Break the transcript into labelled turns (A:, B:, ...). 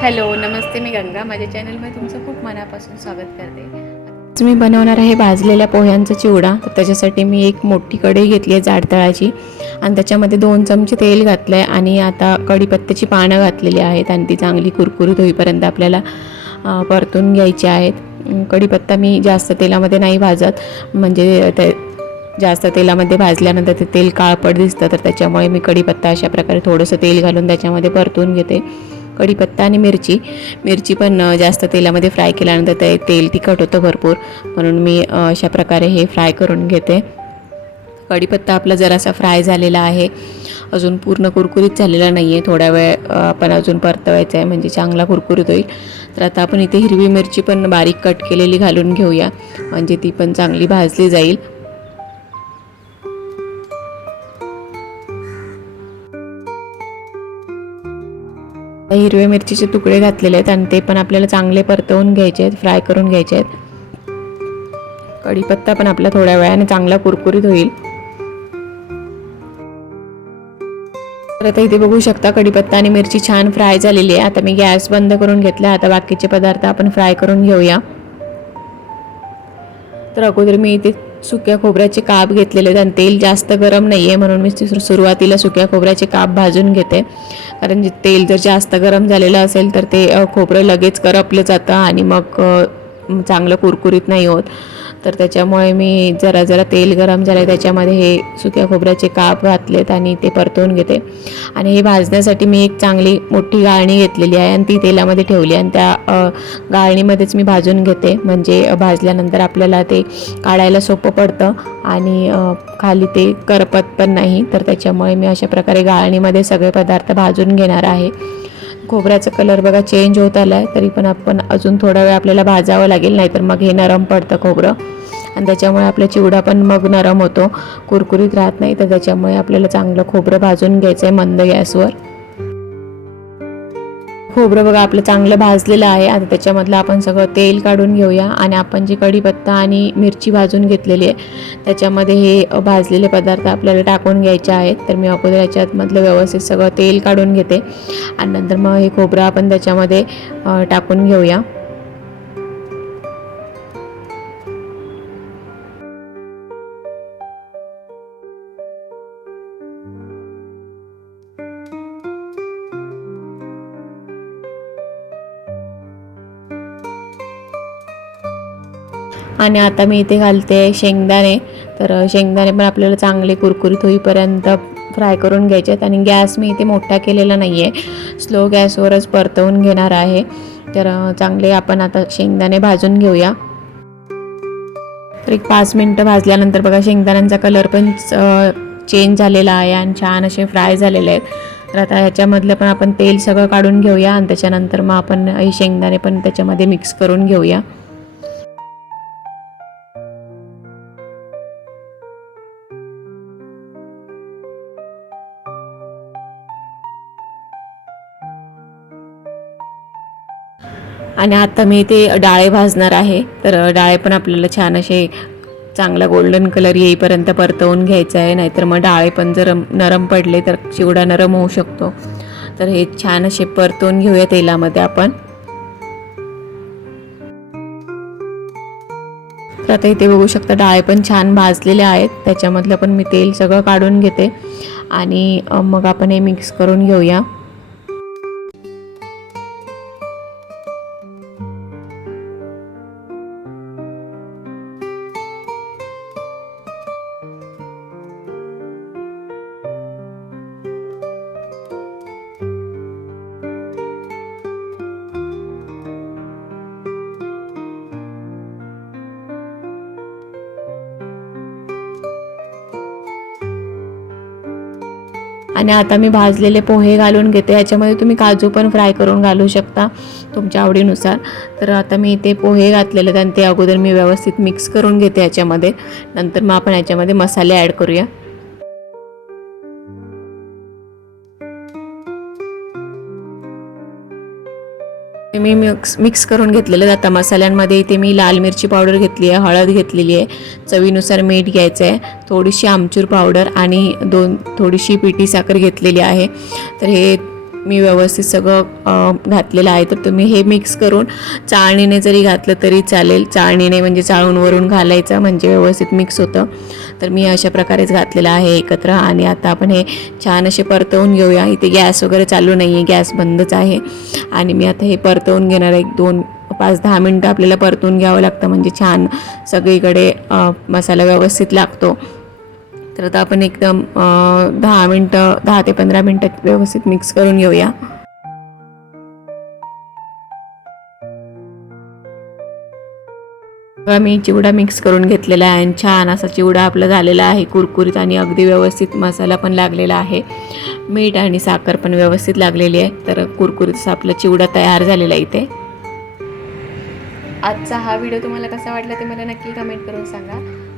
A: Hello नमस्ते मी गंगा. माझ्या चॅनलमध्ये तुमचं खूप मनापासून स्वागत करते. तुम्ही मी बनवणार आहे भाजलेल्या पोह्यांचा चिवडा. तर त्याच्यासाठी मी एक मोठी कढई घेतली आहे जाडतळाची. आणि त्याच्यामध्ये दोन चमचे तेल घातलं आहे आणि आता कढीपत्त्याची पानं घातलेली आहेत आणि ती चांगली कुरकुरीत होईपर्यंत आपल्याला परतून घ्यायची आहेत. कढीपत्ता मी जास्त तेलामध्ये नाही भाजत. म्हणजे ते जास्त तेलामध्ये भाजल्यानंतर ते तेल काळपट दिसतं. तर त्याच्यामुळे मी कढीपत्ता अशा प्रकारे थोडंसं तेल घालून त्याच्यामध्ये परतून घेते. कढीपत्ता आणि मिरची. मिरची पण जास्त तेलामध्ये फ्राय केल्यानंतर ते तेल तिखट होतं भरपूर. म्हणून मी अशा प्रकारे हे फ्राय करून घेते. कढीपत्ता आपला जरासा फ्राय झालेला आहे. अजून पूर्ण कुरकुरीत झालेला नाही आहे थोड्या वेळ आपण अजून परतवायचा आहे म्हणजे चांगला कुरकुरीत होईल. तर आता आपण इथे हिरवी मिरची पण बारीक कट केलेली घालून घेऊया. म्हणजे ती पण चांगली भाजली जाईल. हिरव्या मिरचीचे तुकडे घातलेले आहेत आणि ते पण आपल्याला चांगले परतवून घ्यायचे आहेत फ्राय करून घ्यायचे आहेत. कढीपत्ता पण आपला थोड्या वेळाने चांगला कुरकुरीत होईल. तर आता इथे बघू शकता कढीपत्ता आणि मिरची छान फ्राय झालेली आहे. आता मी गॅस बंद करून घेतला आता बाकीचे पदार्थ आपण फ्राय करून घेऊया. तर अगोदर मी इथे सुक्या खोबऱ्याचे काप घेतलेले आहेत आणि तेल जास्त गरम नाही आहे म्हणून मी सुरुवातीला सुक्या खोबऱ्याचे काप भाजून घेते. कारण जे तेल जर जास्त गरम झालेलं असेल तर ते खोबरं लगेच करपलं जातं आणि मग चांगलं कुरकुरीत नाही होत. तर त्याच्यामुळे मी जरा जरा तेल गरम झालं त्याच्यामध्ये हे सुक्या खोबऱ्याचे काप घातलेत आणि ते परतवून घेते. आणि हे भाजण्यासाठी मी एक चांगली मोठी गाळणी घेतलेली आहे आणि ती तेलामध्ये ठेवली आणि त्या गाळणीमध्येच मी भाजून घेते. म्हणजे भाजल्यानंतर आपल्याला ते काढायला सोपं पडतं. आणि खाली ते करपत पण नाही. तर त्याच्यामुळे मी अशा प्रकारे गाळणीमध्ये सगळे पदार्थ भाजून घेणार आहे. खोबऱ्याचा कलर बघा चेंज होत आला आहे तरी पण आपण अजून थोडा वेळ आपल्याला भाजावं लागेल नाहीतर मग हे नरम पडतं खोबरं. आणि त्याच्यामुळे आपला चिवडा पण मग नरम होतो. कुरकुरीत राहत नाही तर त्याच्यामुळे आपल्याला चांगलं खोबरं भाजून घ्यायचं आहे मंद गॅसवर. खोबरं बघा आपलं चांगलं भाजलेलं आहे. आता त्याच्यामधलं आपण सगळं तेल काढून घेऊया आणि आपण जी कढीपत्ता आणि मिरची भाजून घेतलेली आहे त्याच्यामध्ये हे भाजलेले पदार्थ आपल्याला टाकून घ्यायचे आहेत. तर मी अगोदर याच्यामधलं व्यवस्थित सगळं तेल काढून घेते. आणि नंतर मग हे खोबरं आपण त्याच्यामध्ये टाकून घेऊया. आणि आता मी इथे घालते शेंगदाणे. तर शेंगदाणे पण आपल्याला चांगले कुरकुरीत होईपर्यंत फ्राय करून घ्यायचे आहेत आणि गॅस मी इथे मोठा केलेला नाही आहे स्लो गॅसवरच परतवून घेणार आहे. तर चांगले आपण आता शेंगदाणे भाजून घेऊया. तर एक पाच मिनटं भाजल्यानंतर बघा शेंगदाण्यांचा कलर पण चेंज झालेला आहे आणि छान असे फ्राय झालेले आहेत. तर आता ह्याच्यामधलं पण आपण तेल सगळं काढून घेऊया आणि त्याच्यानंतर मग आपण हे शेंगदाणे पण त्याच्यामध्ये मिक्स करून घेऊया. आणि आता मी ते डाळे भाजणार आहे. तर डाळे पण आपल्याला छान असे चांगला गोल्डन कलर येईपर्यंत परतवून घ्यायचा आहे. नाहीतर मग डाळे पण जर नरम पडले तर चिवडा नरम होऊ शकतो. तर हे छान असे परतवून घेऊया तेलामध्ये आपण. तर आता इथे बघू शकता डाळे पण छान भाजलेले आहेत. त्याच्यामधलं पण मी तेल सगळं काढून घेते. आणि मग आपण हे मिक्स करून घेऊया. आणि आता मी भाजलेले पोहे घालून घेते. याच्यामध्ये तुम्ही काजू पण फ्राय करून घालू शकता तुमच्या आवडीनुसार. तर आता मी ते पोहे घातलेले आणि ते अगोदर मी व्यवस्थित मिक्स करून घेते याच्यामध्ये. नंतर मग आपण याच्यामध्ये मसाले ॲड करूया. मी मिक्स मिक्स करून घेतलेलं जातं आता मसाल्यांमध्ये इथे मी लाल मिरची पावडर घेतली आहे हळद घेतलेली आहे. चवीनुसार मीठ घ्यायचं आहे. थोडीशी आमचूर पावडर आणि दोन थोडीशी पिठी साखर घेतलेली आहे. तर हे मी व्यवस्थित सगळं घातलेलं आहे. तर तुम्ही हे मिक्स करून चाळणीने जरी घातलं तरी चालेल. चाळणीने म्हणजे चाळून वरून घालायचं म्हणजे व्यवस्थित मिक्स होतं. तर मी अशा प्रकारेच घातलेलं आहे एकत्र आणि आता आपण हे छान असे परतवून घेऊया. इथे गॅस वगैरे चालू नाही आहे गॅस बंदच आहे. आणि मी आता हे परतवून घेणार एक दोन पाच दहा मिनटं आपल्याला परतून घ्यावं लागतं. म्हणजे छान सगळीकडे मसाला व्यवस्थित लागतो. तर आता आपण एकदम दहा मिनटं दहा ते पंधरा मिनटात व्यवस्थित मिक्स करून घेऊया. मी चिवडा मिक्स करून घेतलेला आहे आणि छान असा चिवडा आपला झालेला आहे कुरकुरीत आणि अगदी व्यवस्थित मसाला पण लागलेला आहे. मीठ आणि साखर पण व्यवस्थित लागलेली आहे तर कुरकुरीत आपला चिवडा तयार झालेला आहे इथे. आजचा हा व्हिडिओ तुम्हाला कसा वाटला ते मला नक्की कमेंट करून सांगा.